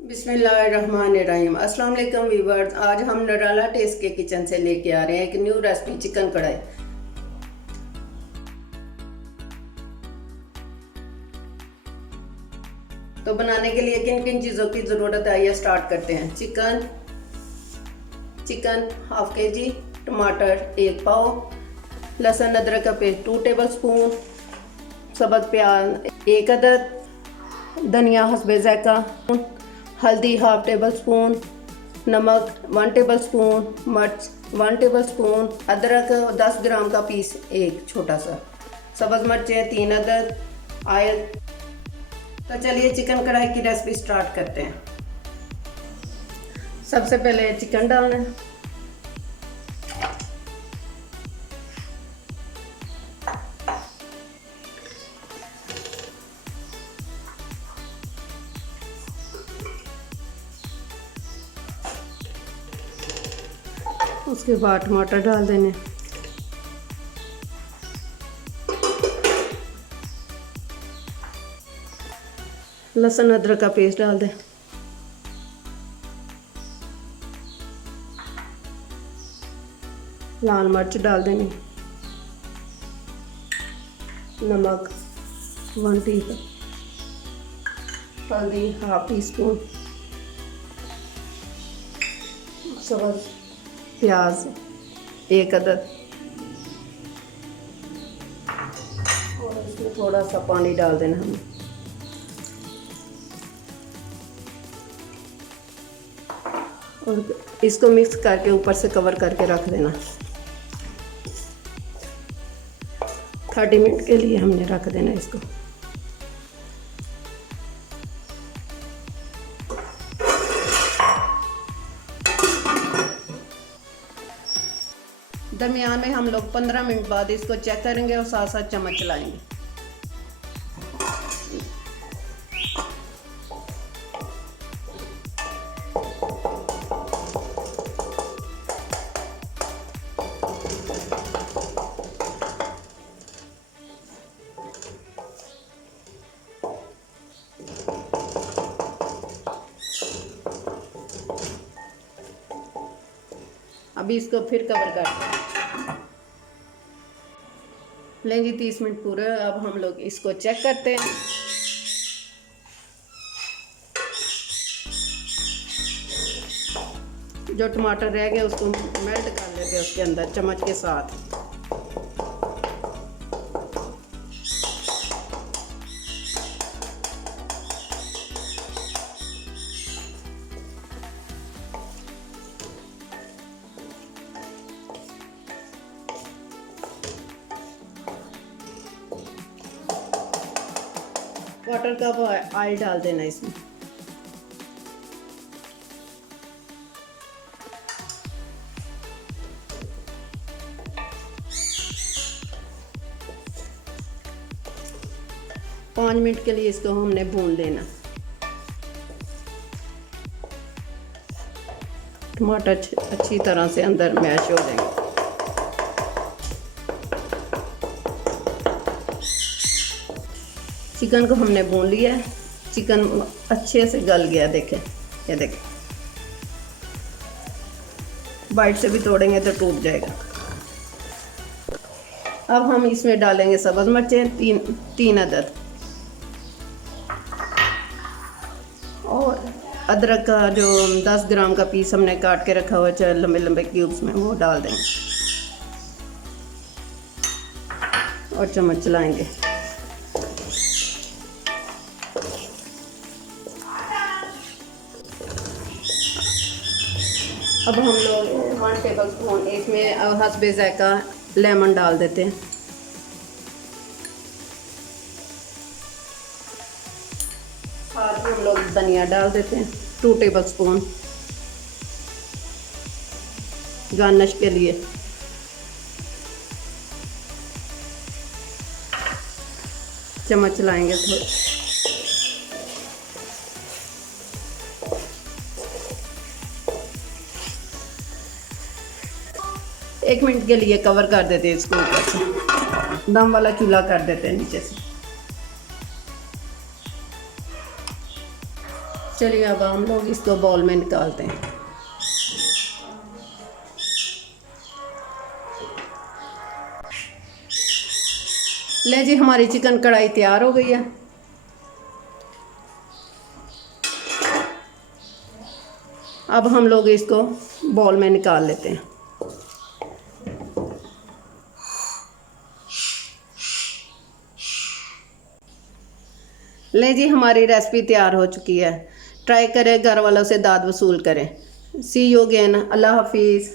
बिस्मिल्लाहिर्रहमानिर्रहीम। अस्सलाम वालेकुम व्यूअर्स। आज हम नराला टेस्ट के किचन से लेके आ रहे हैं एक न्यू रेसिपी, चिकन कढ़ाई। तो बनाने के लिए किन किन चीज़ों की ज़रूरत है, ये स्टार्ट करते हैं। चिकन हाफ केजी, टमाटर 1 पाव, लहसुन अदरक का पेस्ट 2 टेबलस्पून, सब्ज़ प्याज 1 अदद, धनिया हस्बे ज़ायका, हल्दी हाफ टेबल स्पून, नमक 1 टेबल स्पून, मिर्च 1 टेबल स्पून, अदरक 10 ग्राम का पीस 1 छोटा सा, सब्ज़ मिर्चें 3 अदद, ऑयल। तो चलिए चिकन कढ़ाई की रेसिपी स्टार्ट करते हैं। सबसे पहले चिकन डालना है। उसके बाद टमाटर डाल देने, लहसुन अदरक का पेस्ट डाल दें, लाल मिर्च डाल देनी, नमक 1 टीस्पून, हल्दी हाफ टी स्पून, सब्ज़ प्याज 1 अदद, और इसमें थोड़ा सा पानी डाल देना हमें। और इसको मिक्स करके ऊपर से कवर करके रख देना। 30 मिनट के लिए हमने रख देना इसको। दरमियान में हम लोग 15 मिनट बाद इसको चेक करेंगे और साथ साथ चम्मच चलाएंगे। अभी इसको फिर कवर कर लें जी। 30 मिनट पूरे। अब हम लोग इसको चेक करते हैं। जो टमाटर रह गए उसको मेल्ट कर लेते हैं उसके अंदर चम्मच के साथ। क्वार्टर कप ऑयल डाल देना इसमें। पाँच मिनट के लिए इसको हमने भून लेना। टमाटर अच्छी तरह से अंदर मैश हो जाएंगे। चिकन को हमने भून लिया है। चिकन अच्छे से गल गया, देखें, ये देखें। बाइट से भी तोड़ेंगे तो टूट जाएगा। अब हम इसमें डालेंगे सब्ज़ मिर्चें 3 अदद, और अदरक का जो 10 ग्राम का पीस हमने काट के रखा हुआ है लंबे लंबे क्यूब्स में, वो डाल देंगे और चम्मच चलाएंगे। अब हम लोग 1 टेबल स्पून इसमें हस्बे ज़ायका लेमन डाल देते हैं। साथ में हम लोग धनिया डाल देते हैं 2 टेबल स्पून गार्निश के लिए। चम्मच चलाएंगे थोड़ा। एक मिनट के लिए कवर कर देते हैं इसको, ऊपर से दम वाला चूल्हा कर देते हैं नीचे से। चलिए अब हम लोग इसको बॉल में निकालते हैं। ले जी, हमारी चिकन कढ़ाई तैयार हो गई है। अब हम लोग इसको बॉल में निकाल लेते हैं। ले जी, हमारी रेसिपी तैयार हो चुकी है। ट्राई करें, घर वालों से दाद वसूल करें। सी यू अगेन। अल्लाह हाफिज़।